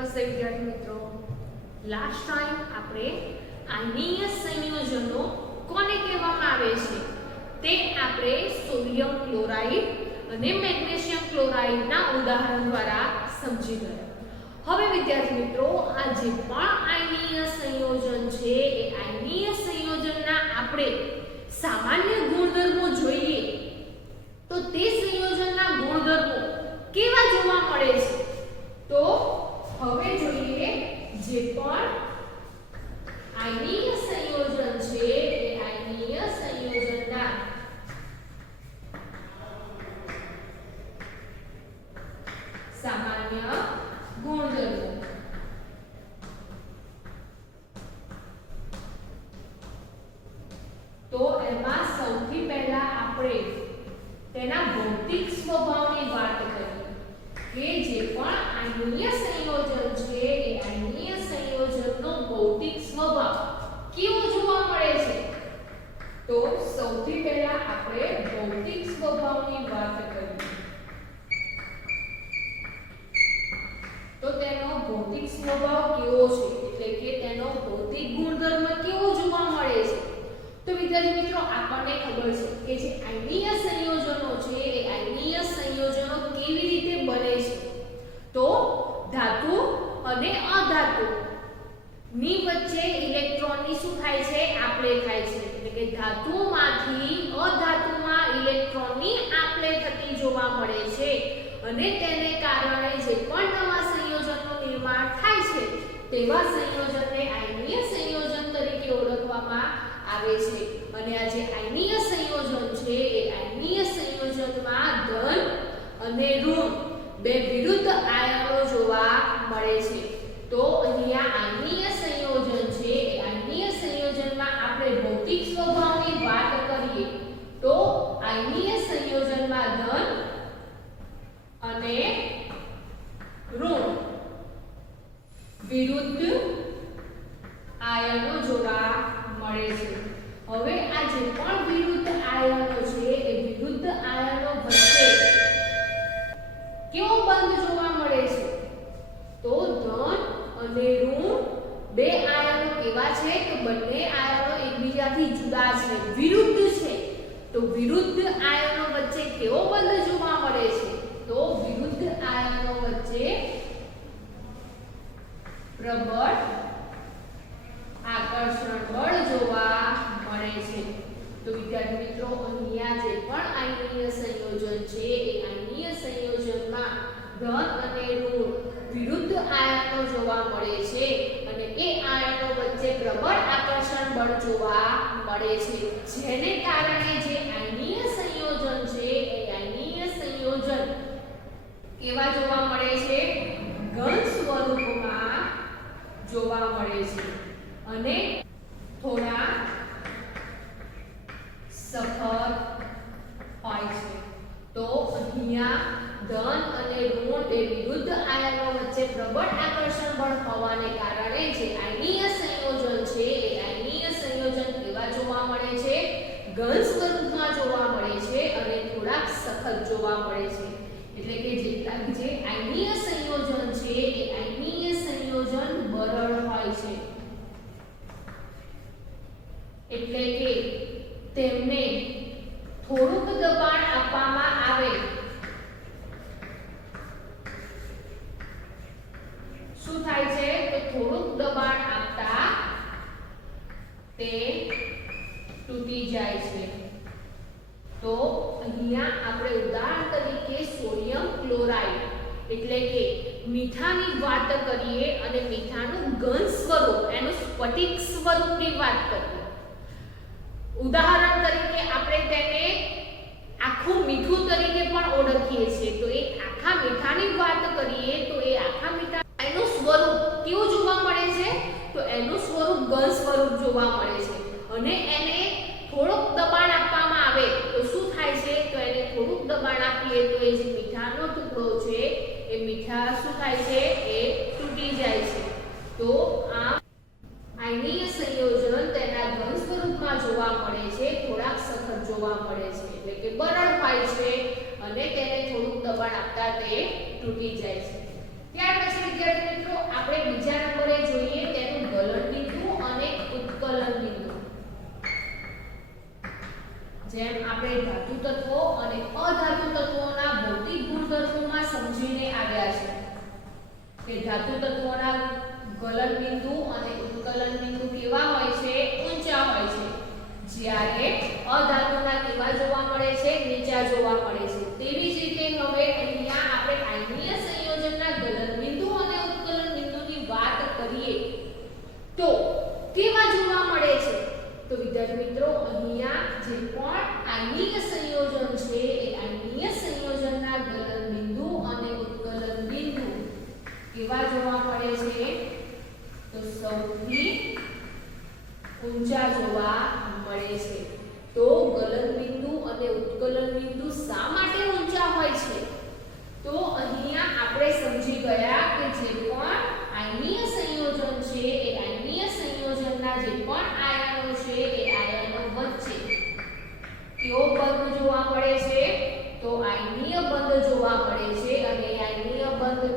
નમસ્તે વિદ્યાર્થી મિત્રો, લાસ્ટ ટાઈમ આપણે આયનીય સંયોજનો કોને કહેવામાં આવે છે તે આપણે સોડિયમ ક્લોરાઇડ અને મેગ્નેશિયમ ક્લોરાઇડના ઉદાહરણ દ્વારા સમજી ગયા. હવે વિદ્યાર્થી મિત્રો, આ જે પણ આયનીય સંયોજન છે એ આયનીય સંયોજનના આપણે સામાન્ય ગુણધર્મો જોઈએ તો તે સંયોજનના ગુણધર્મો કેવા જોવા મળે છે. તો હવે જોઈએ જે પણ આયનીય સંયોજન છે એ આયનીય સંયોજનના સામાન્ય ગુણધર્મો. તો એમાં સૌથી પહેલા આપણે તેના ભૌતિક સ્વભાવની વાત કરીએ કે જે પણ આયનીય સંયોજન છે એ આયનીય સંયોજનનો ભૌતિક સ્વભાવ કેવો જોવા મળે છે. તો સૌથી પહેલા આપણે ભૌતિક સ્વભાવની વાત કરીએ તો તેનો ભૌતિક સ્વભાવ કેવો છે એટલે કે તેનો ભૌતિક ગુણધર્મ કેવો જોવા મળે છે. તો વિદ્યાર્થી મિત્રો, આપણને ખબર છે કે જે આયનીય સંયોજનો છે એ આયનીય સંયોજનો કેવી રીતે બને છે. તો ધાતુ અને અધાતુ ની વચ્ચે ઇલેક્ટ્રોનની શું થાય છે, આપલે થાય છે. એટલે કે ધાતુમાંથી અધાતુમાં ઇલેક્ટ્રોનની આપલે થતી જોવા મળે છે અને તેને કારણે જે પણ નવા સંયોજનનું નિર્માણ થાય છે તેવા સંયોજનને આયનીય સંયોજન તરીકે ઓળખવામાં આવે છે. અને આ જે આયનીય સંયોજન છે એ આયનીય સંયોજનમાં ધન અને ઋણ બે વિરુદ્ધ આયનો જોવા મળે છે. તો અહીંયા આયનીય સંયોજન છે એ આયનીય સંયોજનમાં આપણે ભૌતિક સ્વભાવની વાત કરીએ તો આયનીય સંયોજનમાં ધન અને ઋણ વિરુદ્ધ આયનો જોવા મળે છે. હવે આ જે પણ વિરુદ્ધ આયનો છે એ વિરુદ્ધ આયનો વચ્ચે કેવો બંધ જોવા મળે છે. તો ધન અને ઋણ બે આયનો કેવા છે તો બંને આયનો એકબીજાથી જુદા છે, વિરુદ્ધ છે. તો વિરુદ્ધ આયનો વચ્ચે કેવો બંધ જોવા મળે છે. તો વિરુદ્ધ આયનો વચ્ચે પ્રબળ આકર્ષણ બળ જોવા મળે છે. તો વિદ્યાર્થી મિત્રો, અહીંયા જે પણ આયનીય સંયોજન છે એ આયનીય સંયોજનમાં ધન અને ઋણ વિરુદ્ધ આયનો જોવા મળે છે અને એ આયનો વચ્ચે પ્રબળ આકર્ષણ બળ જોવા મળે છે, જેને કારણે જે આયનીય સંયોજન છે એ આયનીય સંયોજન કેવા જોવા મળે છે, ઘન સ્વરૂપમાં જોવા મળે છે અને થોડા સખત હોય છે. તો અહીંયા ધન અને ઋણ બે વિરુદ્ધ આયનો વચ્ચે પ્રબળ આકર્ષણ બળ હોવાને કારણે જે આયનીય સંયોજન છે એ આયનીય સંયોજન કેવા જોવા મળે છે, ઘન સ્વરૂપમાં જોવા મળે છે અને થોડાક સખત જોવા મળે છે. એટલે કે જે આયનીય સંયોજન છે એ આયનીય સંયોજન બરડ હોય છે. એટલે કે તેમને થોડુંક દબાણ આપવામાં આવે શું થાય છે તો થોડુંક દબાણ આપતા તે તૂટી જાય છે. તો અહીંયા આપણે ઉદાહરણ તરીકે સોડિયમ ક્લોરાઇડ એટલે કે મીઠાની વાત કરીએ અને મીઠાનું ઘન સ્વરૂપ એનું સ્ફટિક સ્વરૂપની વાત કરીએ. ઉદાહરણ તરીકે આપણે તેને આખું મીઠું તરીકે પણ ઓળખીએ છીએ. તો એ આખા મીઠાની વાત કરીએ તો એ આખા મીઠા એનું સ્વરૂપ કેવું જોવા મળે છે તો એનું સ્વરૂપ ઘન સ્વરૂપ જોવા મળે છે અને એને થોડુંક દબાણ આપવામાં આવે તો શું થાય છે તો એને થોડુંક દબાણ આપીએ તો એ જે મીઠાનો ટુકડો છે એ મીઠા શું થાય છે એ તૂટી જાય છે. તો આ આયનીય સંયોજન તેના ઘન સ્વરૂપમાં જોવા મળે છે, થોડાક સખત જોવા મળે છે એટલે કે બરડ હોય છે અને તેને થોડુંક દબાણ આપતા તે તૂટી જાય છે. ત્યાર પછી વિદ્યાર્થી મિત્રો આપણે બીજા નંબરે જોઈએ તેનું ગલન બિંદુ અને ઉત્કલન બિંદુ. જેમ આપણે ધાતુ તત્વો અને અધાતુ તત્વોના ભૌતિક ગુણધર્મોમાં સમજીને આવ્યા છે કે ધાતુ તત્વોના ગલન બિંદુ અને ઉત્કલન બિંદુ કેવા હોય છે? ઊંચા હોય છે, જ્યારે અધાતુના કેવા જોવા મળે છે? નીચા જોવા મળે છે. તેવી જ રીતે હવે અહીંયા આપણે આયનીય સંયોજનના ગલન બિંદુ અને ઉત્કલન બિંદુની વાત કરીએ તો કેવા જોવા મળે છે? તો વિદ્યાર્થી મિત્રો અહીંયા જે પણ આયનીય સંયોજન છે એ આયનીય સંયોજનના ગલન બિંદુ અને ઉત્કલન બિંદુ કેવા જોવા મળે છે? તો સૌથી ઊંચા જોવા મળે છે. તો ગલન બિંદુ અને ઉત્કલન બિંદુ શા માટે ઊંચા હોય છે? તો અહીંયા આપણે સમજી ગયા કે જે પણ આયનીય સંયોજન છે એ આયનીય સંયોજનના જે પણ આયનો છે એ આયનો વચ્ચે કેવો બંધ જોવા મળે છે? તો આયનીય બંધ જોવા મળે છે. અને આયનીય બંધ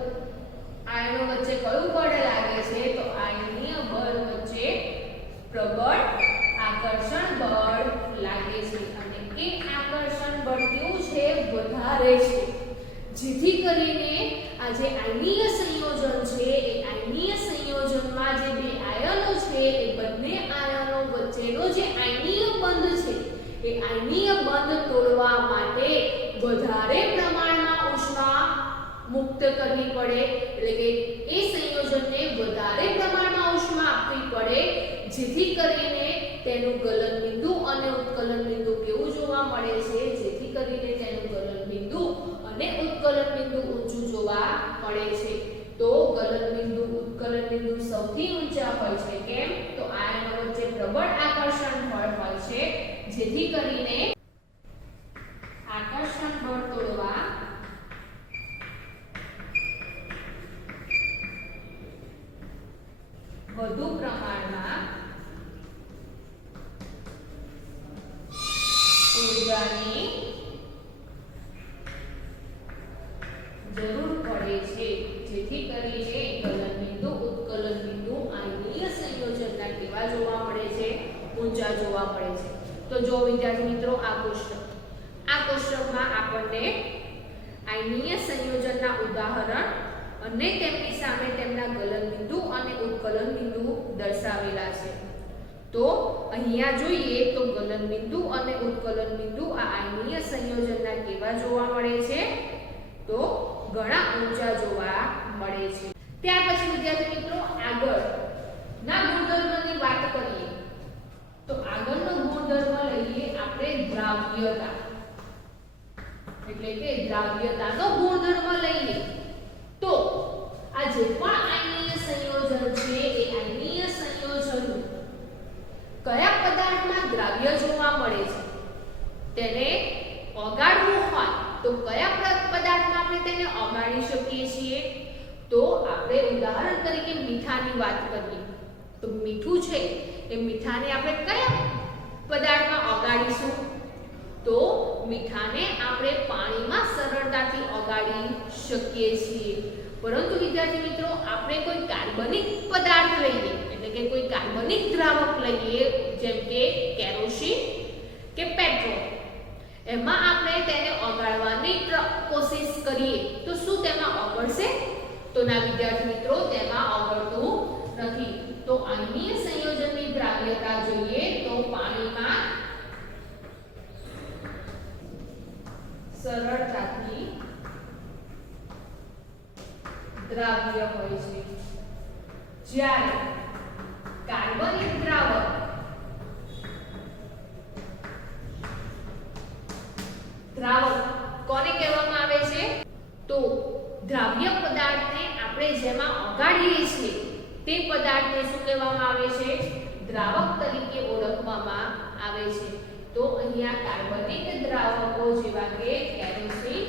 આયનો વચ્ચે કયું બળ લાગે છે? તો આયનીય બળ વચ્ચે પ્રબળ આકર્ષણ બળ લાગે છે. અને એ આકર્ષણ બળ કેવું છે? વધારે છે. જેથી કરીને આ જે આયનીય સંયોજન છે એ આયનીય સંયોજનમાં જે બે આયનો છે એ બંને આયનો વચ્ચેનો જે આયનીય બંધ છે એ આયનીય બંધ તોડવા માટે વધારે પ્રમાણમાં ઉષ્મા મુક્ત કરવી પડે, એટલે કે એ સંયોજનને વધારે પ્રમાણમાં ઉષ્મા આપવી પડે, જેથી કરીને તેનું ગલન બિંદુ અને ઉત્કલન બિંદુ કેવું જોવા મળે છે? જેથી કરીને તેનું ગલન બિંદુ અને ઉત્કલન બિંદુ ઊંચું જોવા મળે છે. તો ગલન બિંદુ ઉત્કલન બિંદુ સૌથી ઊંચા હોય છે. કેમ? તો આયનો વચ્ચે પ્રબળ આકર્ષણ બળ હોય છે, જેથી કરીને આકર્ષણ બળ તોડવા વધુ પ્રમાણમાં ઊર્જાની જરૂર પડે છે. જેથી કરીને ગલન બિંદુ ઉત્કલન બિંદુ આયનીય સંયોજનના કેવા જોવા મળે છે? ઊંચા જોવા મળે છે. તો જો વિદ્યાર્થી મિત્રો આ કોષ્ટકમાં આપણને આયનીય સંયોજનના ઉદાહરણ અને તેમની સામે તેમના ગલન બિંદુ અને ઉત્કલન બિંદુ દર્શાવેલા છે. તો અહીંયા જોઈએ તો ગલન બિંદુ અને ઉત્કલન બિંદુ આ આયનીય સંયોજનના કેવા જોવા મળે છે? તો ઘણા ઊંચા જોવા મળે છે. ત્યાર પછી વિદ્યાર્થી મિત્રો આગળના ગુણધર્મની વાત કરીએ તો આગળનો ગુણધર્મ લઈએ આપણે દ્રાવ્યતા, એટલે કે દ્રાવ્યતાનો ગુણધર્મ લઈએ તો આ જે પણ આયનીય સંયોજન છે એ આયનીય સંયોજન કયા પદાર્થમાં દ્રાવ્ય જોવા મળે છે? તેને ઓગાળવું હોય તો કયા પદાર્થમાં આપણે તેને ઓગાળી શકીએ છીએ? તો આપણે ઉદાહરણ તરીકે મીઠાની વાત કરીએ તો મીઠું છે એ મીઠાને આપણે કયા પદાર્થમાં ઓગાળીશું? તો મીઠાને આપણે પાણીમાં સરળતાથી ઓગાળી શકીએ છીએ. પરંતુ વિદ્યાર્થી મિત્રો આપણે કોઈ કાર્બનિક પદાર્થ લઈએ, એટલે કે કોઈ કાર્બનિક દ્રાવક લઈએ, જેમ કે કેરોસીન કે પેટ્રોલ, એમાં આપણે તેને ઓગાળવાની કોશિશ કરીએ તો શું તેમાં ઓગળશે? તો ના વિદ્યાર્થી મિત્રો, તેમાં ઓગળતું નથી. તો આયનીય સંયોજનની દ્રાવ્યતા જોઈએ તો પાણીમાં સરળતાથી દ્રાવ્ય હોય છે, જ્યારે કાર્બનિક દ્રાવક કોને કહેવામાં આવે છે? તો દ્રાવ્ય પદાર્થને આપણે જેમાં ઓગાળીએ છીએ તે પદાર્થને શું કહેવામાં આવે છે? દ્રાવક તરીકે ઓળખવામાં આવે છે. તો અહીંયા કાર્બનિક દ્રાવકો જેવા કે કેરોસીન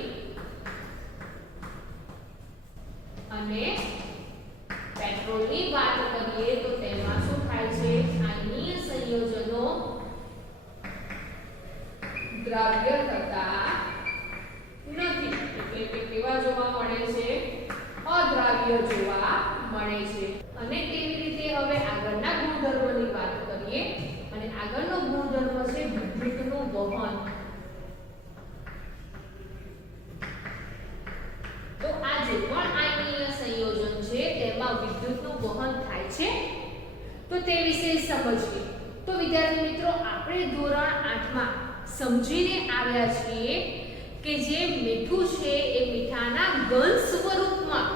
અને પેટ્રોલની વાત કરીએ તો તેમાં શું થાય છે? આયનીય સંયોજનો દ્રાવ્ય થતા નથી, એટલે કે કેવા જોવા મળે છે? અદ્રાવ્ય કાર્ય જોવા મળે છે. અને તેવી રીતે હવે આગળના ગુણધર્મની વાત કરીએ અને આગળનો ગુણધર્મ છે વિદ્યુતનું વહન. તો આ જે પણ આયનીય સંયોજન છે તેમાં વિદ્યુતનું વહન થાય છે તો તે વિશે સમજીએ. તો વિદ્યાર્થી મિત્રો આપણે ધોરણ 8 માં સમજીને આવ્યા છીએ કે જે મીઠું છે એ મીઠાના ઘન સ્વરૂપમાં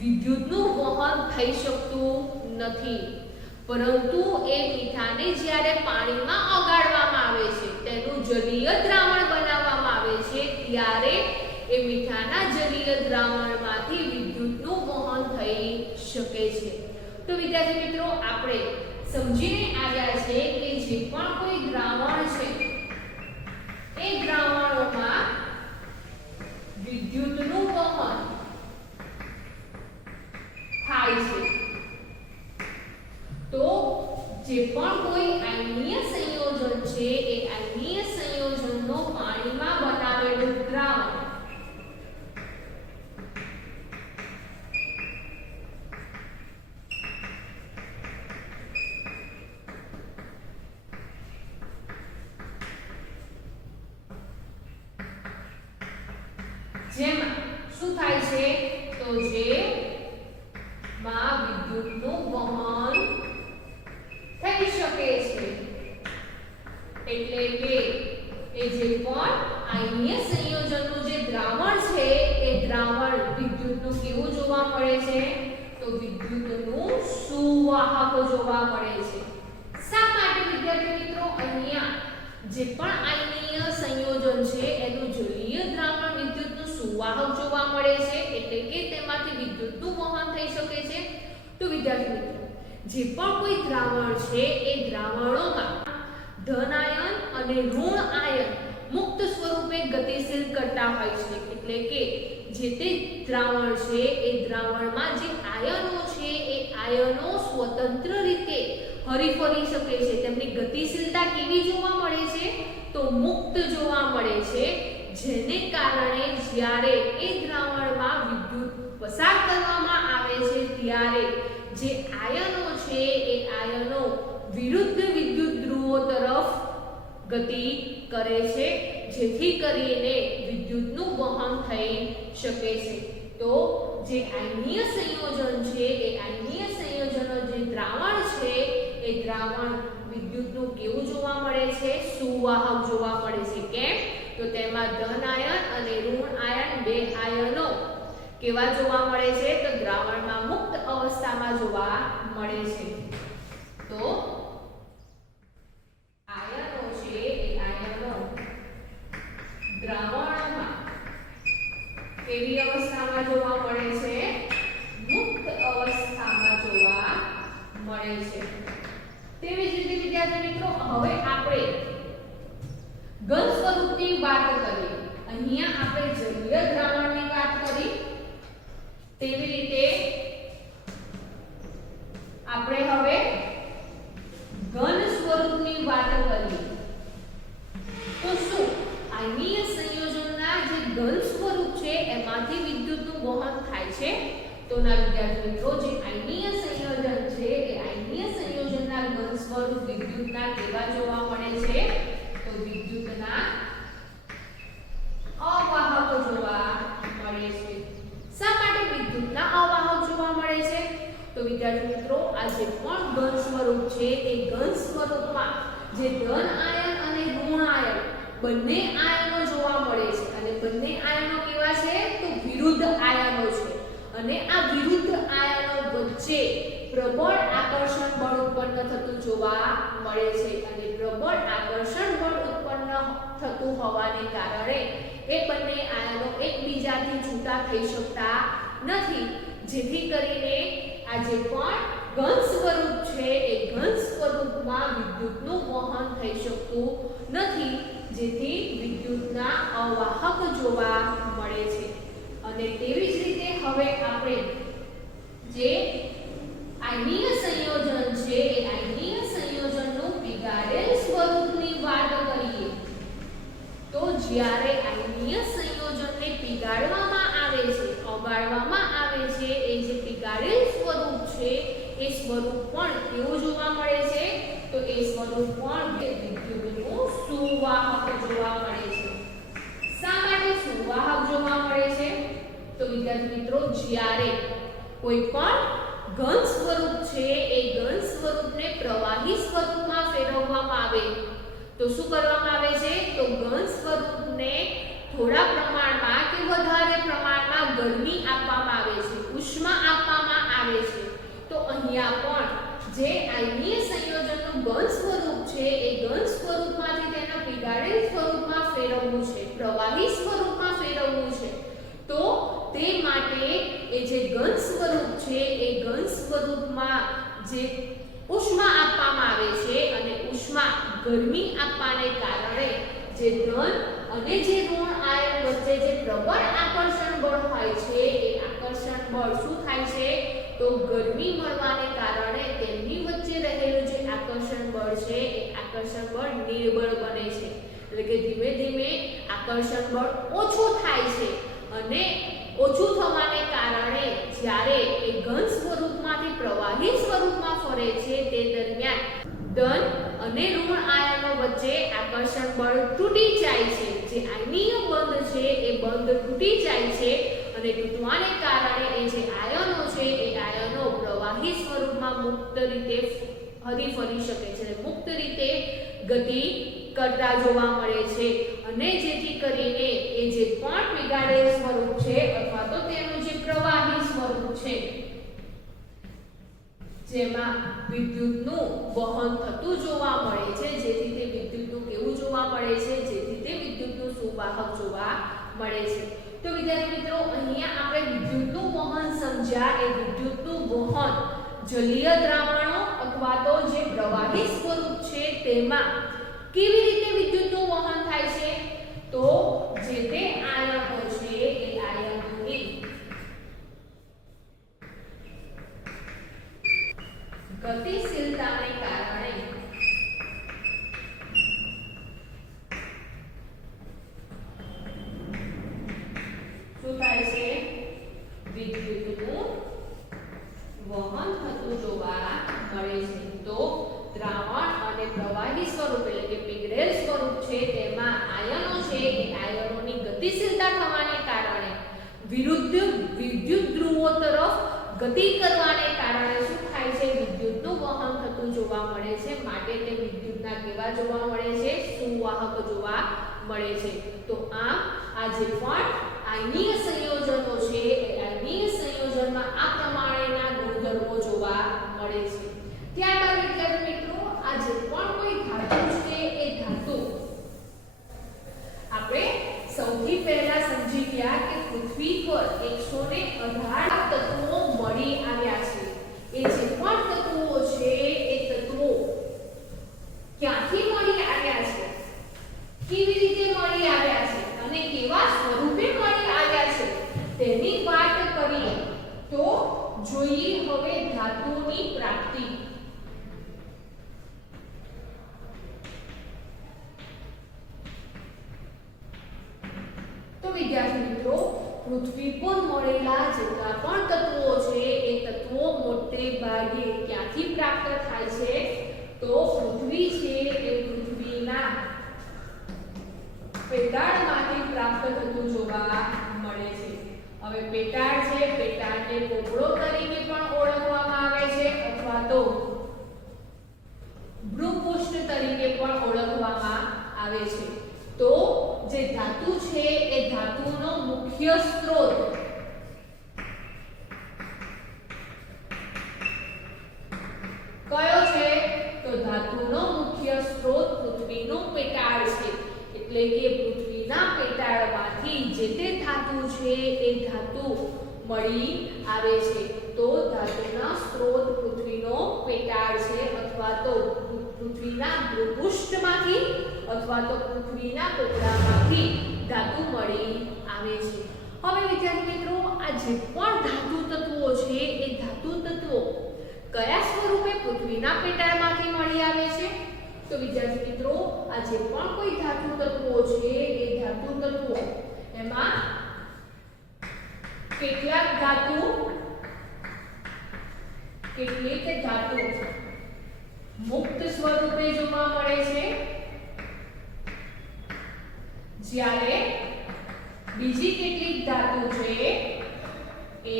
વિદ્યુતનું વહન થઈ શકતું નથી, પરંતુ એ મીઠાને જ્યારે પાણીમાં ઓગાળવામાં આવે છે, તેનું જલીય દ્રાવણ બનાવવામાં આવે છે, ત્યારે એ મીઠાના જલીય દ્રાવણમાંથી વિદ્યુતનું વહન થઈ શકે છે. તો વિદ્યાર્થી મિત્રો આપણે સમજીને આવ્યા છે કે જે પણ કોઈ દ્રાવણ છે એ દ્રાવણોમાં વિદ્યુતનું વહન થાય છે. તો જે પણ કોઈ આયનીય સંયોજન છે એ આયનીય સંયોજનનો પાણીમાં બનાવેલું દ્રાવણ જેમાં શું થાય છે તો જે માં વિદ્યુતનું વહન થઈ શકે છે. એટલે કે એ જે પણ આયનીય સંયોજનનું જે દ્રાવણ છે એ દ્રાવણ વિદ્યુતનું કેવું જોવા મળે છે તો વિદ્યુતનું સુવાહક જોવા મળે છે. શા માટે વિદ્યાર્થી મિત્રો અહીંયા જે પણ આયનીય સંયોજન છે એનું જલીય દ્રાવણ વિદ્યુતનું સુવાહક જોવા મળે છે, એટલે કે તેમાંથી વિદ્યુતનું વહન થઈ શકે છે. તો વિદ્યાર્થી મિત્રો જે પણ કોઈ દ્રાવણ છે એ દ્રાવણોમાં ધન આયન અને ઋણ આયન મુક્ત સ્વરૂપે ગતિશીલ કરતા હોય છે, એટલે કે જે તે દ્રાવણ છે એ દ્રાવણમાં જે આયનો છે એ આયનો સ્વતંત્ર રીતે હરીફરી શકે છે. તેમની ગતિશીલતા કેવી જોવા મળે છે તો મુક્ત જોવા મળે છે, જેને કારણે જ્યારે એ દ્રાવણમાં વિદ્યુત પસાર કરવામાં આવે છે ત્યારે જે આયનો છે એ આયનો વિરુદ્ધ વિદ્યુત ધ્રુવો તરફ ગતિ કરે છે, જેથી કરીને વિદ્યુતનું વહન થઈ શકે છે. તો જે આયનીય સંયોજન છે એ આયનીય સંયોજનનો જે દ્રાવણ છે એ દ્રાવણ વિદ્યુતનું કેવું જોવા મળે છે સુવાહક જોવા મળે છે. કેમ તો તેમાં ધન આયન અને ઋણ આયન બે આયનો કેવા જોવા મળે છે તો દ્રાવણમાં મુક્ત અવસ્થામાં જોવા મળે છે. તો આયનો છે એ આયનો દ્રાવણમાં કેવી અવસ્થામાં જોવા મળે છે મુક્ત અવસ્થામાં જોવા મળે છે. તેવી જ રીતે વિદ્યાર્થી મિત્રો હવે આપણે ઘન સ્વરૂપની વાત કરીએ. અહીંયા આપણે જલીય દ્રાવણની વાત કરી, તેવી રીતે આપણે હવે ઘન સ્વરૂપની વાત કરીએ. તો શું આયનીય સંયોજનના જે ઘન સ્વરૂપ છે એમાંથી વિદ્યુતનું વહન થાય છે? તો ના વિદ્યાર્થી મિત્રો જે આયનીય સંયોજન છે એ આયનીય સંયોજનના ઘન સ્વરૂપ વિદ્યુતના કેવા જોવા મળે છે તો વિદ્યુતના અવાહક જોવા મળે છે. શા માટે વિદ્યુતના અવાહક જોવા મળે છે તો વિદ્યાર્થી મિત્રો આ જે પણ ઘન સ્વરૂપ છે એ ઘન સ્વરૂપમાં જે ધન આયન અને ઋણ આયન બંને આયનો જોવા મળે છે, અને બંને આયનો કેવા છે તો વિરુદ્ધ આયનો છે, અને આ વિરુદ્ધ આયનો વચ્ચે પ્રબળ આકર્ષણ બળ ઉત્પન્ન થતું જોવા મળે છે. અને પ્રબળ આકર્ષણ બળ ઉત્પન્ન થતું હોવાને કારણે એ બંને આયનો એકબીજાથી છૂટા થઈ શકતા નથી, જેથી કરીને આ જે પણ ઘન સ્વરૂપ છે એ ઘન સ્વરૂપમાં વિદ્યુતનું વહન થઈ શકતું નથી, જેથી વિદ્યુતના અવાહક જોવા મળે છે. અને તેવી જ રીતે હવે આપણે જે આયનીય સંયોજન છે એ આયનીય સંયોજનનું પીગાડેલ સ્વરૂપની વાત કરીએ. તો જ્યારે આયનીય સંયોજનને પીગાડવામાં આવે છે, ઓગાળવામાં આવે છે, સ્વરૂપ પણ કેવું જોવા મળે છે? તો એ સ્વરૂપ પણ વિદ્યુતનું સુવાહક જોવા મળે છે. શા માટે સુવાહક જોવા મળે છે? તો વિદ્યાર્થી મિત્રો, જ્યારે કોઈ પણ ઘન સ્વરૂપ છે એ ઘન સ્વરૂપને પ્રવાહી સ્વરૂપમાં ફેરવવામાં આવે તો શું કરવામાં આવે છે? તો ઘન સ્વરૂપને થોડા પ્રમાણમાં કે વધારે પ્રમાણમાં ગરમી આપવામાં આવે છે, ઉષ્મા આપવામાં આવે છે. તો અહીંયા પણ જે આયનીય સંયોજનનું ઘન સ્વરૂપ છે એ ઘન સ્વરૂપમાંથી તેના પીગાળેલ સ્વરૂપમાં ફેરવવું છે, પ્રવાહી સ્વરૂપમાં ફેરવવું છે. તો તે માટે એ જે ઘન સ્વરૂપ છે એ ઘન સ્વરૂપમાં જે ઉષ્મા આપવામાં આવે છે અને ઉષ્મા ગરમી આપવાને કારણે જે ધન અને જે ઋણ આયન વચ્ચે જે પ્રબળ આકર્ષણ બળ હોય છે એ આકર્ષણ બળ શું થાય છે? તો ગરમી મળવાને કારણે તેમની વચ્ચે રહેલું જે આકર્ષણ બળ છે એ આકર્ષણ બળ નિર્બળ બને છે. એટલે કે ધીમે ધીમે આકર્ષણ બળ ઓછું થાય છે અને ઓછું થવાને કારણે જ્યારે એ ઘન સ્વરૂપમાંથી પ્રવાહી સ્વરૂપમાં ફરે છે તે દરમિયાન ધન અને ઋણ આયનો વચ્ચે આકર્ષણ બળ તૂટી જાય છે. જે આયનીય બંધ છે એ બંધ તૂટી જાય છે અને તૂટવાને કારણે એ જે આયનો છે એ આયનો પ્રવાહી સ્વરૂપમાં મુક્ત રીતે હરીફરી શકે છે, મુક્ત રીતે ગતિ કરતા જોવા મળે છે. અને જેથી કરીને એ જે પણ પીગાળેલ સ્વરૂપ છે અથવા તો તેનું જે પ્રવાહી સ્વરૂપ છે જેમાં વિદ્યુતનું વહન થતું જોવા મળે છે, જેથી તે વિદ્યુતનું કેવું જોવા મળે છે? જેથી તે વિદ્યુતનું સુવાહક જોવા મળે છે. તો વિદ્યાર્થી મિત્રો, અહીંયા આપણે વિદ્યુતનું વહન સમજ્યા. એ વિદ્યુતનું વહન જલીય દ્રાવણો અથવા તો જે પ્રવાહી સ્વરૂપ છે તેમાં કેવી રીતે વિદ્યુતનું વહન થાય છે? તો જે તે આયનો છે એ આયનોની ગતિશીલતાને કારણે શું થાય છે? વિદ્યુતનું વહન થતું જોવા મળે છે. તો દ્રાવણ અને પ્રવાહી સ્વરૂપ એટલે કે પીગળેલ સ્વરૂપ છે તેમાં આયનો છે એ આયનોની ગતિશીલતા થવાને કારણે વિરુદ્ધ વિદ્યુત ધ્રુવો તરફ ગતિ કરવાને કારણે શું થાય છે? વિદ્યુતનું વહન થતું જોવા મળે છે. માટે તે વિદ્યુતના કેવા જોવા મળે છે? સુવાહક જોવા મળે છે. તો આમ આ જે પણ આયનીય સંયોજનો છે એ આયનીય સંયોજનમાં આ પ્રમાણેના ગુણધર્મો જોવા મળે છે. ત્યારબાદ વિદ્યાર્થી મિત્રો, આ જે પણ કોઈ ધાતુ છે એ ધાતુ આપણે સૌથી પહેલા સમજી ગયા કે પૃથ્વી પર 118 તત્વો મળી આવ્યા છે. એ જે પણ તત્વો છે એ તત્વો ક્યાંથી મળી આવ્યા છે, કેવી રીતે મળી આવ્યા છે અને કેવા સ્વરૂપે મળી આવ્યા છે તેની વાત કરીએ તો જોઈએ હવે ધાતુની પ્રાપ્તિ. તો વિદ્યાર્થી મિત્રો, પૃથ્વી પર મળેલા જેટલા પણ તત્વો છે એ તત્વો મોટે ભાગે ક્યાંથી પ્રાપ્ત થાય છે? તો પૃથ્વી છે એ પૃથ્વીના પેટાળમાંથી પ્રાપ્ત થતું જોવા મળે છે. હવે પેટાળ છે, પેટાળને પોપડો તરીકે પણ ઓળખવામાં આવે છે અથવા તો ભ્રુપુષ્ઠ તરીકે પણ ઓળખવામાં આવે છે. તો જે ધાતુ છે એ ધાતુનો મુખ્ય સ્ત્રોત કયો છે? તો ધાતુનો મુખ્ય સ્ત્રોત પૃથ્વીનું પેટાળ છે. એટલે કે પૃથ્વીના પેટાળમાંથી જે તે ધાતુ છે એ ધાતુ મળી આવે છે. તો ધાતુના સ્ત્રોત પૃથ્વીનો પેટાળ છે અથવા તો પૃથ્વીના ભૂપૃષ્ઠમાંથી અથવા તો પૃથ્વીના પોપડામાંથી ધાતુ મળી આવે છે. હવે વિદ્યાર્થી મિત્રો, આ જે પણ ધાતુ તત્વો છે એ ધાતુ તત્વો કયા સ્વરૂપે પૃથ્વીના પેટાળમાંથી મળી આવે છે? તો વિદ્યાર્થી મિત્રો, આ જે પણ કોઈ ધાતુ તત્વો છે એ ધાતુ તત્વો એમાં કેટલાક ધાતુ કેટલીક ધાતુ મુક્ત સ્વરૂપે જોવા મળે છે, જ્યારે બીજી કેટલીક ધાતુ છે એ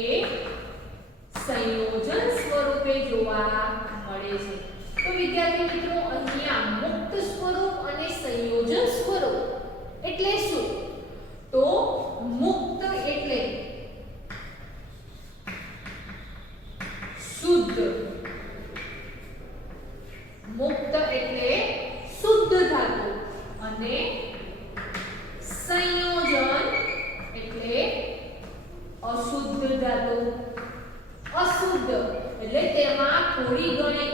સંયોજન સ્વરૂપે જોવા મળે છે। તો વિદ્યાર્થી મિત્રો અહીંયા મુક્ત સ્વરૂપ અને સંયોજન સ્વરૂપ એટલે શું? તો મુક્ત એટલે શુદ્ધ, મુક્ત એટલે શુદ્ધ ધાતુ અને સંયોજન એટલે અશુદ્ધ ધાતુ। અશુદ્ધ એટલે તેમાં થોડી ઘણી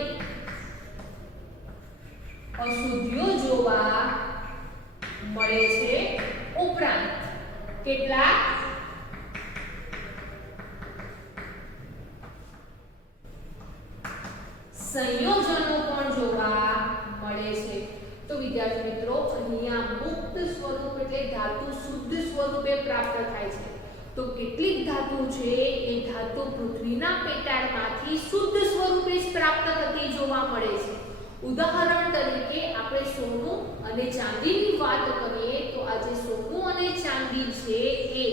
અશુદ્ધિઓ જોવા મળે છે, ઉપરાંત કેટલાક સંયોજનો પણ જોવા મળે છે। તો વિદ્યાર્થી મિત્રો અહીંયા મુક્ત સ્વરૂપ એટલે ધાતુ શુદ્ધ સ્વરૂપે પ્રાપ્ત થાય છે। તો કેટલીક ધાતુ છે એ ધાતુ પૃથ્વીના પેટાળમાંથી શુદ્ધ સ્વરૂપે જ પ્રાપ્ત થતી જોવા મળે છે। ઉદાહરણ તરીકે આપણે સોનું અને ચાંદીની વાત કરીએ તો આજે સોનું અને ચાંદી છે એ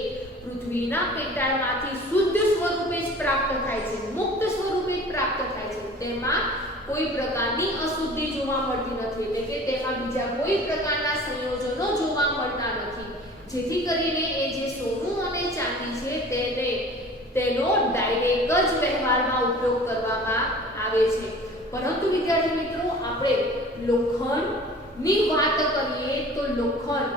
પૃથ્વીના પેટાળમાંથી શુદ્ધ સ્વરૂપે જ પ્રાપ્ત થાય છે, મુક્ત સ્વરૂપે જ પ્રાપ્ત થાય છે। તેમાં કોઈ પ્રકારની અશુદ્ધિ જોવા મળતી નથી, એટલે કે તેમાં બીજા કોઈ પ્રકારના સંયોજનો જોવા મળતા નથી, જેથી કરીને એ જે સોનું અને ચાંદી છે તેનો ડાયરેક્ટ જ વ્યવહારમાં ઉપયોગ કરવામાં આવે છે। પરંતુ વિદ્યાર્થી મિત્રો આપણે લોખંડની વાત કરીએ તો લોખંડ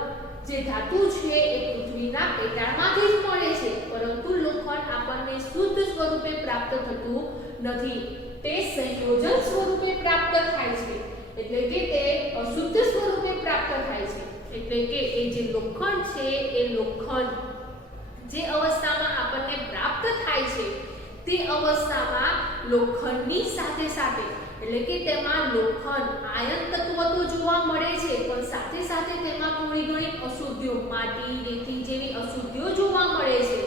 જે ધાતુ છે એ પૃથ્વીના પેટાળમાંથી જ મળે છે, પરંતુ લોખંડ આપણને શુદ્ધ સ્વરૂપે પ્રાપ્ત થતું નથી, તે સંયોજન સ્વરૂપે પ્રાપ્ત થાય છે, એટલે કે તે અશુદ્ધ સ્વરૂપે પ્રાપ્ત થાય છે। એટલે કે એ જે લોખંડ છે એ લોખંડ જે અવસ્થામાં આપણને પ્રાપ્ત થાય છે તે અવસ્થામાં લોખંડની સાથે સાથે એટલે કે તેમાં લોખંડ આયન તત્વ તો જોવા મળે છે, પણ સાથે સાથે તેમાં થોડી ઘણી અશુદ્ધિઓ માટી રેતી જેવી અશુદ્ધિઓ જોવા મળે છે,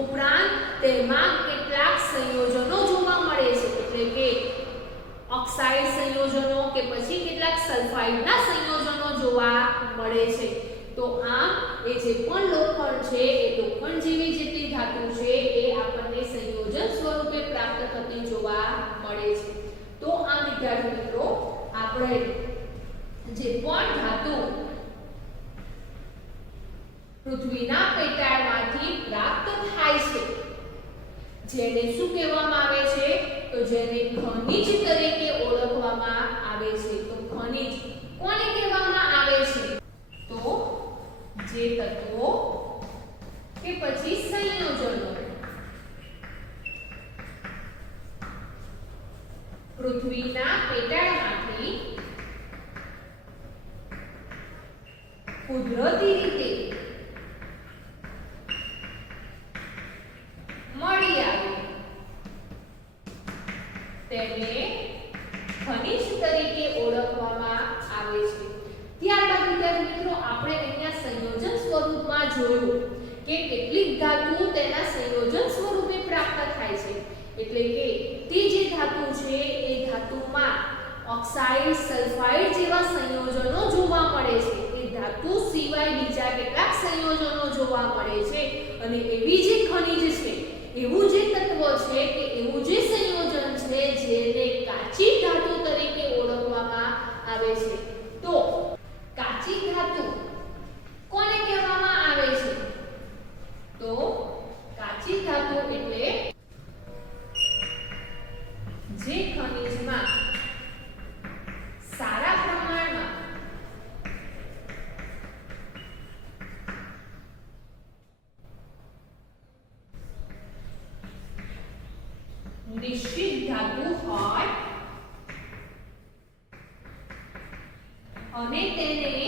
ઉપરાંત તેમાં કેટલાક સંયોજનો જોવા મળે છે, એટલે કે ઓક્સાઇડ સંયોજનો કે પછી કેટલાક સલ્ફાઇડના સંયોજનો જોવા મળે છે। તો આમ એ જે પણ લોખંડ છે એ લોખંડ જેવી જેટલી ધાતુ છે એ આપણને સંયોજન સ્વરૂપે પ્રાપ્ત થતી જોવા મળે છે। તો આ વિદ્યાર્થી મિત્રો આપણે જે પણ ધાતુ પૃથ્વીના પેટાળમાંથી પ્રાપ્ત થાય છે જેને શું કહેવામાં આવે છે? તો જેને ખનિજ તરીકે ઓળખવામાં આવે છે। તો ખનિજ કોને કહેવામાં આવે છે? તો જે તત્વો કે પછી સંયોજનો પૃથ્વીના પેટાળમાંથી કુદરતી રીતે મળી આવે તેને ખનિજ તરીકે ઓળખવામાં આવે છે। ત્યારબાદ વિદ્યાર્થી મિત્રો આપણે અહીંયા સંયોજન સ્વરૂપમાં જોયું કે કેટલીક ધાતુ તેના સંયોજન સ્વરૂપે પ્રાપ્ત થાય છે, એટલે કે તે જે ધાતુ છે એ ધાતુમાં ઓક્સાઇડ સલ્ફાઇડ જેવા સંયોજનો જોવા મળે છે, એ ધાતુ સિવાય બીજા કેટલાક સંયોજનો જોવા મળે છે, અને એવી જે ખનિજ છે એવું જે તત્વ છે કે એવું જે સંયોજન છે જેને કાચી ધાતુ તરીકે ઓળખવામાં આવે છે। તો કાચી ધાતુ કોને કહેવામાં આવે છે? તો કાચી ધાતુ એટલે જે ખનિજમાં સારા પ્રમાણમાં નિશ્ચિત ધાતુ હોય અને તેને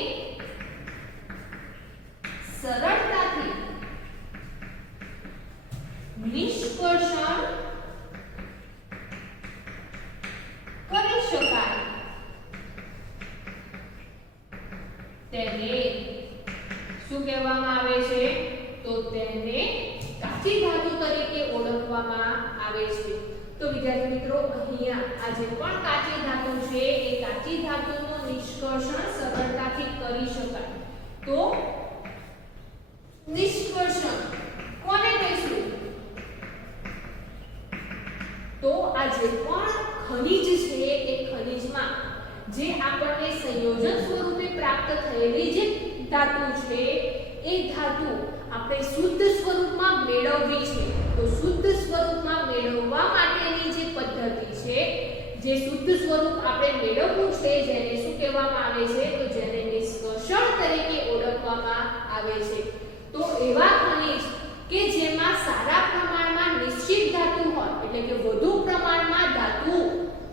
સરળતાથી નિષ્કર્ષણ કરી શકાય તેને શું કહેવામાં આવે છે? તો તેને કાચી ધાતુ તરીકે ઓળખવામાં આવે છે। તો તો વિદ્યાર્થી મિત્રો અહીંયા આ જે પણ કાચી ધાતુ છે એ કાચી ધાતુનું નિષ્કર્ષણ સરળતાથી કરી શકાય. તો નિષ્કર્ષણ કોને કહીશું? તો આ જે પણ ખનિજ છે એ ખનિજમાં જે આપણને સંયોજન સ્વરૂપે પ્રાપ્ત થયેલી જે ધાતુ છે એ ધાતુ આપણે શુદ્ધ સ્વરૂપમાં મેળવવી છે. તો શુદ્ધ સ્વરૂપમાં મેળવવા માટેની જે પદ્ધતિ છે, જે શુદ્ધ સ્વરૂપ આપણે મેળવવું છે, જેને શું કહેવામાં આવે છે? તો જેને નિષ્કર્ષણ તરીકે ઓળખવામાં આવે છે. તો એવા ખનિજ કે જેમાં સારા પ્રમાણમાં નિશ્ચિત ધાતુ હોય, એટલે કે વધુ પ્રમાણમાં ધાતુ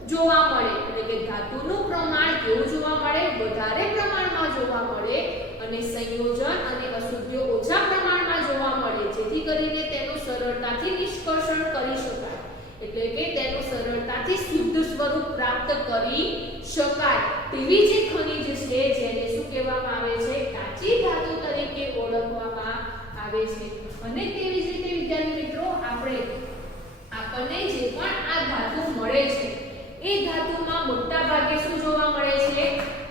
જોવા મળે, એટલે કે ધાતુનું પ્રમાણ કેવું જોવા મળે? વધારે પ્રમાણમાં જોવા મળે, અને સંયોજન અને અશુદ્ધિઓ ઓછા પ્રમાણમાં જોવા મળે, જેથી કરીને તેનું સરળતાથી નિષ્કર્ષણ કરી શકાય, એટલે કે તેનું સરળતાથી શુદ્ધ સ્વરૂપ પ્રાપ્ત કરી શકાય તેવી જે ખનિજ છે જેને શું કહેવામાં આવે છે? કાચી ધાતુ તરીકે ઓળખવામાં આવે છે. અને તેવી જ રીતે વિદ્યાર્થી મિત્રો આપણને જે પણ આ ધાતુ મળે છે એ ધાતુમાં મોટા ભાગે શું જોવા મળે છે?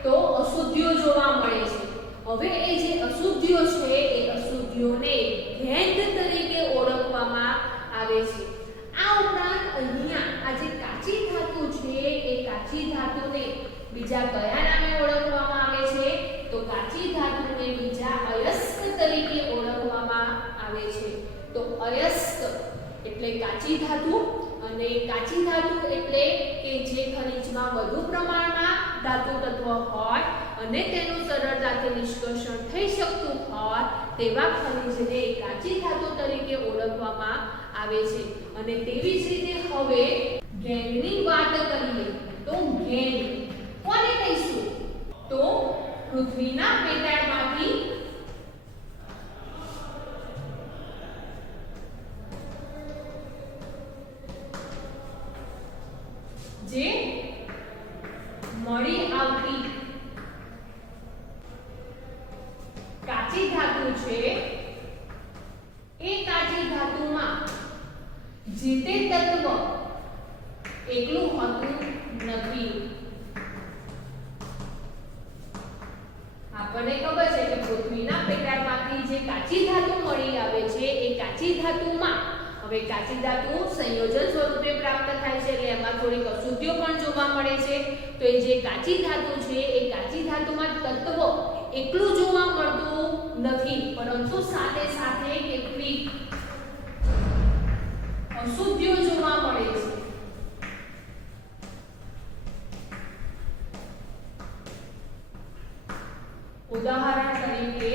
તો અશુદ્ધિઓ જોવા મળે છે. હવે એ જે અશુદ્ધિઓ છે એ અશુદ્ધિઓને ગેંગ તરીકે ઓળખવામાં આવે છે. આ ઉપરાંત અહીંયા આ જે કાચી ધાતુ છે એ કાચી ધાતુને બીજા કયા નામે ઓળખવામાં આવે છે? તો કાચી ધાતુને બીજા અયસ્ક તરીકે ઓળખવામાં આવે છે. તો અયસ્ક એટલે કાચી ધાતુ, અને કાચી ધાતુ એટલે કે જે ખનિજમાં વધુ પ્રમાણમાં ધાતુ તત્વ હોય અને તેનું સરળતાથી નિષ્કર્ષણ થઈ શકતું હોય તેવા ખનિજને કાચી ધાતુ તરીકે ઓળખવામાં આવે છે. અને તેવી જ રીતે હવે ગેંગની વાત કરીએ તો ગેંગ કોને કહીશું? તો પૃથ્વીના પેટાળમાંથી જે મળી આવતી કાચી ધાતુ છે એ કાચી ધાતુમાં જે તે તત્વ એકલું હોતું નથી. આપણને ખબર છે કે પૃથ્વીના પેટાળમાંથી જે કાચી ધાતુ મળી આવે છે એ કાચી ધાતુમાં હવે કાચી ધાતુ સંયોજન સ્વરૂપે પ્રાપ્ત થાય છે, એટલે એમાં થોડીક અશુદ્ધિઓ પણ જોવા મળે છે. તો એ જે કાચી ધાતુ છે એ કાચી ધાતુમાં તત્વ એકલું જોવા મળતું નથી, પરંતુ સાથે સાથે કેટલીક અશુદ્ધિઓ જોવા મળે છે. ઉદાહરણ તરીકે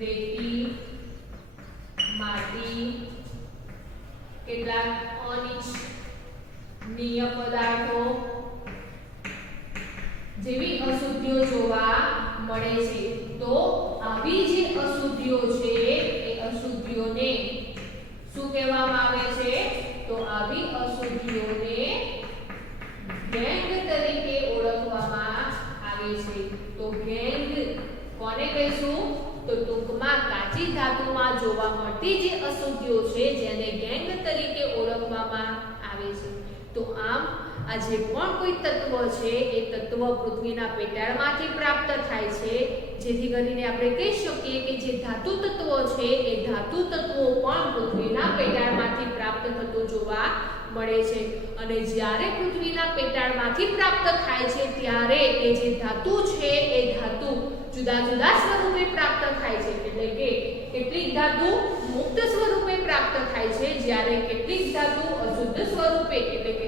રેતી, માટી, કેટલાક અનિચ્છનીય પદાર્થો જેવી અશુદ્ધિઓ જોવા મળે છે. તો આવી જે અશુદ્ધિઓ છે એ અશુદ્ધિઓને શું કહેવામાં આવે છે? તો આવી અશુદ્ધિઓને ગેંગ તરીકે ઓળખવામાં આવે છે. તો ગેંગ કોને કહીશું? તો ટૂંકમાં કાચી ધાતુમાં જોવા મળતી જે અશુદ્ધિઓ છે જેને ગેંગ તરીકે ઓળખવામાં આવે છે. તો આમ આ જે પણ કોઈ તત્વ છે એ તત્વ પૃથ્વીના પેટાળમાંથી પ્રાપ્ત થાય છે, જેથી કરીને આપણે કહી શકીએ કે જે ધાતુ તત્વો છે એ ધાતુ તત્વો પણ પૃથ્વીના પેટાળમાંથી પ્રાપ્ત થતું જોવા મળે છે. અને જ્યારે પૃથ્વીના પેટાળમાંથી પ્રાપ્ત થાય છે ત્યારે એ જે ધાતુ છે એ ધાતુ જુદા જુદા સ્વરૂપે પ્રાપ્ત થાય છે, એટલે કે કેટલીક ધાતુ મુક્ત સ્વરૂપે પ્રાપ્ત થાય છે, જ્યારે કેટલીક ધાતુ અશુદ્ધ સ્વરૂપે એટલે કે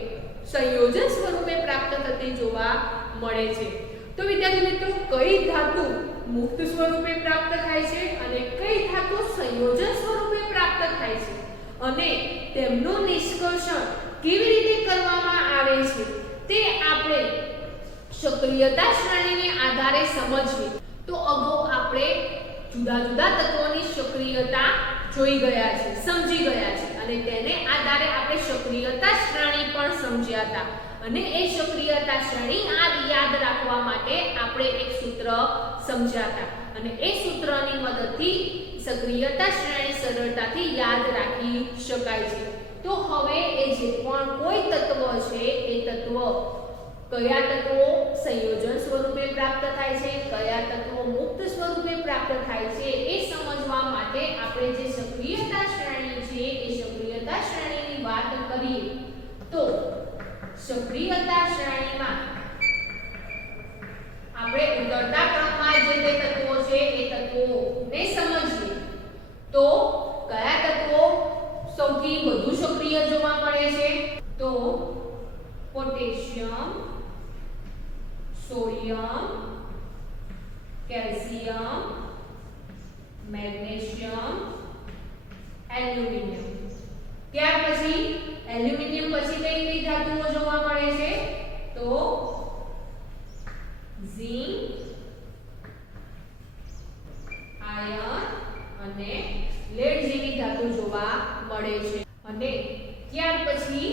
સંયોજન સ્વરૂપે પ્રાપ્ત થતી જોવા મળે છે. તો વિદ્યાર્થી મિત્રો, કઈ ધાતુ મુક્ત સ્વરૂપે પ્રાપ્ત થાય છે અને કઈ ધાતુ સંયોજન સ્વરૂપે પ્રાપ્ત થાય છે અને તેમનું નિષ્કર્ષણ કેવી રીતે કરવામાં આવે છે તે આપણે સક્રિયતા શ્રેણીને આધારે સમજીએ. તો અગાઉ આપણે જુદા જુદા તત્વોની સક્રિયતા જોઈ ગયા છે, સમજી ગયા છે, અને તેને આધારે આપણે સક્રિયતા શ્રેણી પણ સમજ્યા હતા. અને એ સક્રિયતા શ્રેણી યાદ રાખવા માટે આપણે એક સૂત્ર સમજ્યા હતા, અને એ સૂત્રની મદદથી સક્રિયતા શ્રેણી સરળતાથી યાદ રાખી શકાય છે. તો હવે એ જે પણ કોઈ તત્વ છે એ તત્વ કયા તત્વો સંયોજન સ્વરૂપે પ્રાપ્ત થાય છે, કયા તત્વો મુક્ત સ્વરૂપે પ્રાપ્ત થાય છે એ સમજવા માટે આપણે જે સક્રિયતા શ્રેણી છે એ સક્રિયતા શ્રેણીની વાત કરીએ તો સક્રિયતા શ્રેણીમાં આપણે ઉતરતા ક્રમમાં જે તે તત્વો છે એ તત્વોને સમજીએ તો કયા તત્વો સૌથી વધુ સક્રિય જોવા મળે છે તો potassium, sodium, calcium, magnesium, aluminium. ત્યાર પછી એલ્યુમિનિયમ પછી કઈ કઈ ધાતુઓ જોવા મળે છે તો ઝિંક, આયર્ન અને લેડ જેવી ધાતુ જોવા મળે છે. અને ત્યાર પછી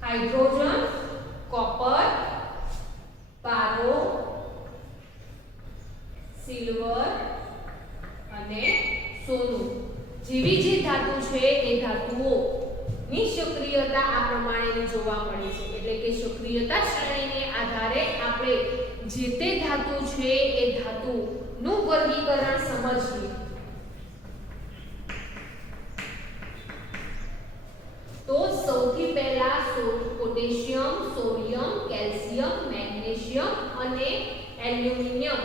હાઇડ્રોજન, કોપર, પારો, સિલ્વર અને સોનું જેવી જે ધાતુ છે એ ધાતુઓની સક્રિયતા આ પ્રમાણેની જોવા મળે છે. એટલે કે સક્રિયતા શ્રેણીને આધારે આપણે જે તે ધાતુ છે એ ધાતુનું વર્ગીકરણ સમજીએ તો સૌથી પહેલા પોટેશિયમ, સોડિયમ, કેલ્શિયમ, મેગ્નેશિયમ અને એલ્યુમિનિયમ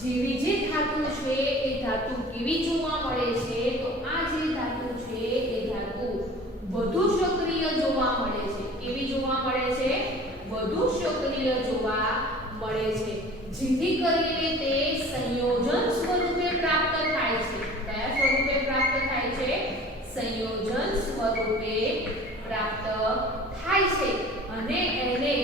જેવી જે ધાતુ છે એ ધાતુ કેવી જોવા મળે છે તો આ જે ધાતુ છે એ ધાતુ વધુ સક્રિય જોવા મળે છે. કેવી જોવા મળે છે? વધુ સક્રિય જોવા મળે છે, જેથી કરીને તે સંયોજન સ્વરૂપે પ્રાપ્ત થાય છે. કયા સ્વરૂપે પ્રાપ્ત થાય છે? સંયોજન સ્વરૂપે પ્રાપ્ત થાય છે. અને એને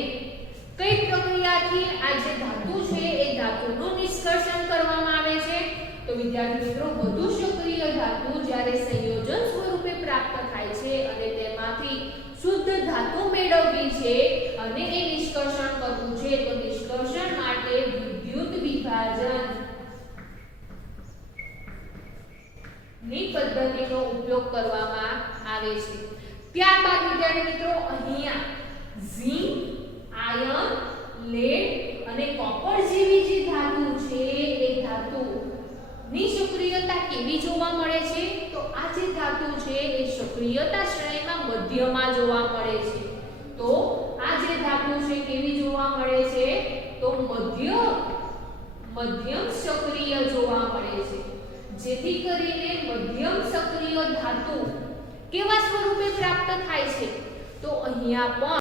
કઈ પ્રક્રિયાથી આ જે ધાતુ છે એ ધાતુનું નિષ્કર્ષણ કરવામાં આવે છે તો વિદ્યાર્થી મિત્રો વધુ સક્રિય ધાતુ જ્યારે સંયોજન સ્વરૂપે પ્રાપ્ત થાય છે અને તેમાંથી શુદ્ધ ધાતુ મેળવવી છે અને એ નિષ્કર્ષણ કરવું છે તો નિષ્કર્ષણ માટે વિદ્યુત વિભાજન ની પદ્ધતિનો ઉપયોગ કરવામાં આવે છે. ત્યારબાદ વિદ્યાર્થી મિત્રો અહીંયા ઝિંક, આયર્ન, લેડ અને કોપર જેવી જે ધાતુ છે એ ધાતુ ની સક્રિયતા કેવી જોવા મળે છે તો આ જે ધાતુ છે એ સક્રિયતા શ્રેણીમાં મધ્યમાં જોવા મળે છે. તો આ જે ધાતુ છે કેવી જોવા મળે છે તો મધ્યમ સક્રિય જોવા મળે છે, જેથી કરીને મધ્યમ સક્રિય ધાતુ કેવા સ્વરૂપે પ્રાપ્ત થાય છે તો અહીંયા પણ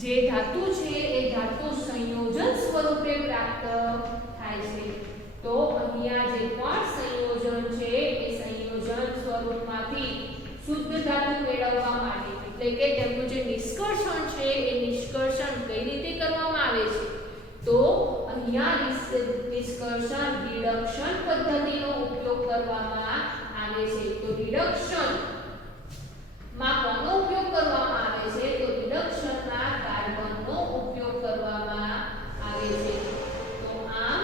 જે ધાતુ છે એ ધાતુ સંયોજન સ્વરૂપે પ્રાપ્ત થાય છે. તો અહીંયા જે પણ સંયોજન છે એ સંયોજન સ્વરૂપમાંથી શુદ્ધ ધાતુ મેળવવા માટે એટલે કે તેમનું જે નિષ્કર્ષણ છે એ નિષ્કર્ષણ કઈ રીતે કરવામાં આવે છે તો અહીંયા નિષ્કર્ષણ રિડક્શન પદ્ધતિનો ઉપયોગ કરવામાં આવે છે. તો રિડક્શન માં કોનો ઉપયોગ કરવામાં આવે છે તો રિડક્શનમાં કાર્બનનો ઉપયોગ કરવામાં આવે છે. તો આમ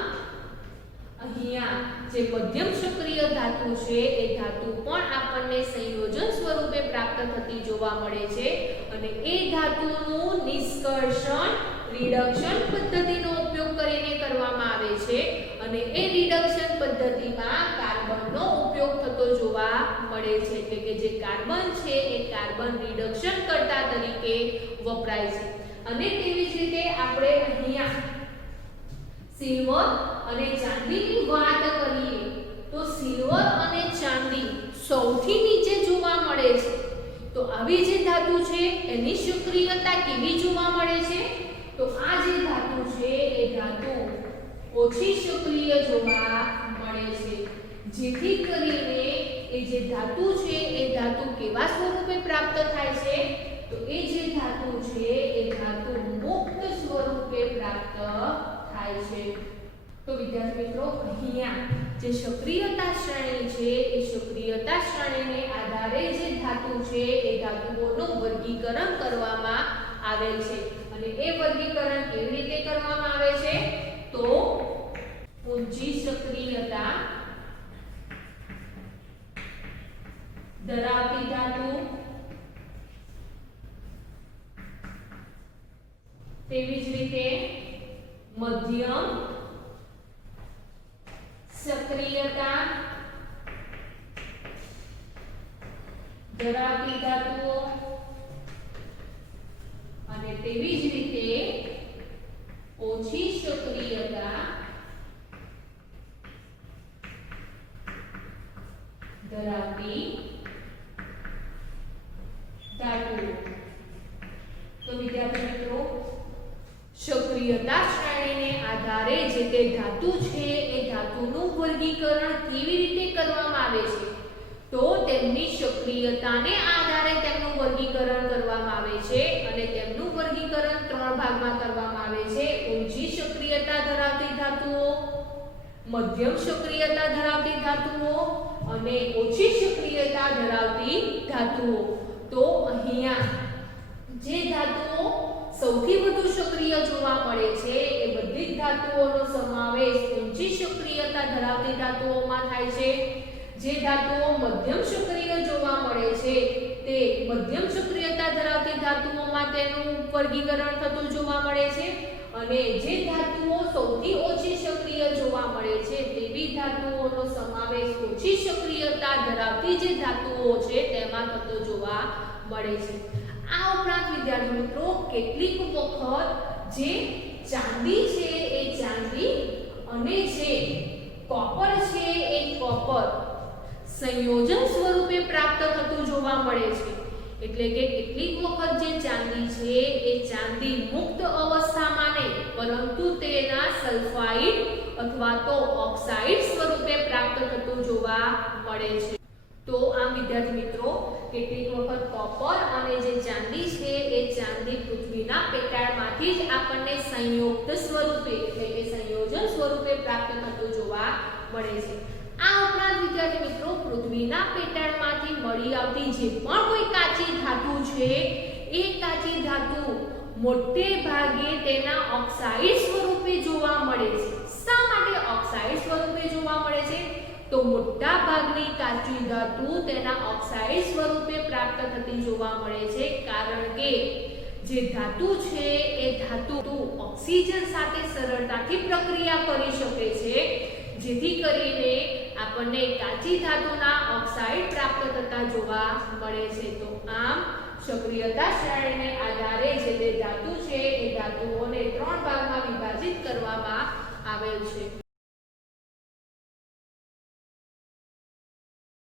અહીંયા જે મધ્યમ સક્રિય ધાતુ છે એ ધાતુ પણ આપણને સંયોજન સ્વરૂપે પ્રાપ્ત થતી જોવા મળે છે અને એ ધાતુનું નિષ્કર્ષણ રિડક્શન પદ્ધતિનો ઉપયોગ કરીને કરવામાં આવે છે અને એ રિડક્શન પદ્ધતિમાં કાર્બનનો ઉપયોગ થતો જોવા મળે છે. એટલે કે જે કાર્બન છે એ કાર્બન રિડક્શન કર્તા તરીકે વપરાય છે. અને તેવી જ રીતે આપણે અહીંયા સિલ્વર અને ચાંદીની વાત કરીએ તો સિલ્વર અને ચાંદી સૌથી નીચે જોવા મળે છે. તો આવી જે ધાતુ છે એની સક્રિયતા કેવી જોવા મળે છે તો આ જે ધાતુ છે એ ધાતુ ઓછી સક્રિય જોવા મળે છે, જેથી કરીને એ જે ધાતુ છે એ ધાતુ કેવા સ્વરૂપે પ્રાપ્ત થાય છે તો એ જે ધાતુ છે એ ધાતુ મુક્ત સ્વરૂપે પ્રાપ્ત થાય છે. તો વિદ્યાર્થી મિત્રો અહીંયા જે સક્રિયતા શ્રેણી છે એ સક્રિયતા શ્રેણીને આધારે જે ધાતુ છે એ ધાતુઓનું વર્ગીકરણ કરવામાં આવેલ છે અને એ વર્ગીકરણ કેવી રીતે કરવામાં આવે છે તો ઊંચી સક્રિયતા, ધરાવતી ધાતુ, તેવી જ રીતે મધ્યમ સક્રિયતા ધરાવતી ધાતુઓ અને તેવી જ રીતે ઓછી સક્રિયતા ધરાવતી ધાતુઓ। તો વિદ્યાર્થી મિત્રો, સક્રિયતા શ્રેણીને આધારે જે તે ધાતુ છે એ ધાતુનું વર્ગીકરણ કેવી રીતે કરવામાં આવે છે, તો તેમની સક્રિયતાને આધારે તેમનું વર્ગીકરણ કરવામાં આવે છે અને તેમનું વર્ગીકરણ 3 ભાગમાં કરવામાં આવે છે: ઊંચી સક્રિયતા ધરાવતી ધાતુઓ, મધ્યમ સક્રિયતા ધરાવતી ધાતુઓ અને ઓછી સક્રિયતા ધરાવતી ધાતુઓ। તો અહીંયા જે ધાતુઓ સૌથી વધુ સક્રિય જોવા મળે છે એ બધી જ ધાતુઓનો સમાવેશ ઊંચી સક્રિયતા ધરાવતી ધાતુઓમાં થાય છે। જે ધાતુઓ મધ્યમ સક્રિય જોવા મળે છે તે મધ્યમ સક્રિયતા ધરાવતી ધાતુઓમાં તેનું વર્ગીકરણ થતું જોવા મળે છે અને જે ધાતુઓ સૌથી ઓછી સક્રિય જોવા મળે છે તેવી ધાતુઓનો સમાવેશ ઓછી સક્રિયતા ધરાવતી જે ધાતુઓ છે તેમાં થતો જોવા મળે છે। આ ઉપરાંત વિદ્યાર્થી મિત્રો, કેટલીક વખત જે ચાંદી છે એ ચાંદી અને જે કોપર છે એ કોપર સંયોજન સ્વરૂપે પ્રાપ્ત થતું જોવા મળે છે। એટલે કે કેટલીક વખત જે ચાંદી છે એ ચાંદી મુક્ત અવસ્થામાં નહીં પરંતુ તેના સલ્ફાઇડ અથવા તો ઓક્સાઇડ સ્વરૂપે પ્રાપ્ત થતું જોવા મળે છે। તો આમ વિદ્યાર્થી મિત્રો, કેટલીક વખત કોપર અને જે ચાંદી છે એ ચાંદી પૃથ્વીના પેટાળમાંથી જ આપણને સંયુક્ત સ્વરૂપે એટલે કે સંયોજન સ્વરૂપે પ્રાપ્ત થતું જોવા મળે છે। આ ઉપરાંત વિદ્યાર્થી મિત્રો, પૃથ્વીના પેટાળમાંથી મળી આવતી જે પણ કોઈ કાચી ધાતુ છે એ કાચી ધાતુ મોટે ભાગે તેના ઓક્સાઇડ સ્વરૂપે જોવા મળે છે। શા માટે ઓક્સાઇડ સ્વરૂપે જોવા મળે છે? તો મોટા ભાગની કાચી ધાતુ તેના ઓક્સાઇડ સ્વરૂપે પ્રાપ્ત થતી જોવા મળે છે કારણ કે જે ધાતુ છે એ ધાતુ ઓક્સિજન સાથે સરળતાથી પ્રક્રિયા કરી શકે છે, જેથી કરીને આપણને કાચી ધાતુના ઓક્સાઇડ પ્રાપ્ત થતા જોવા મળે છે। તો આમ સક્રિયતા શ્રેણીને આધારે જે તે ધાતુ છે એ ધાતુઓને 3 ભાગમાં વિભાજિત કરવામાં આવેલ છે।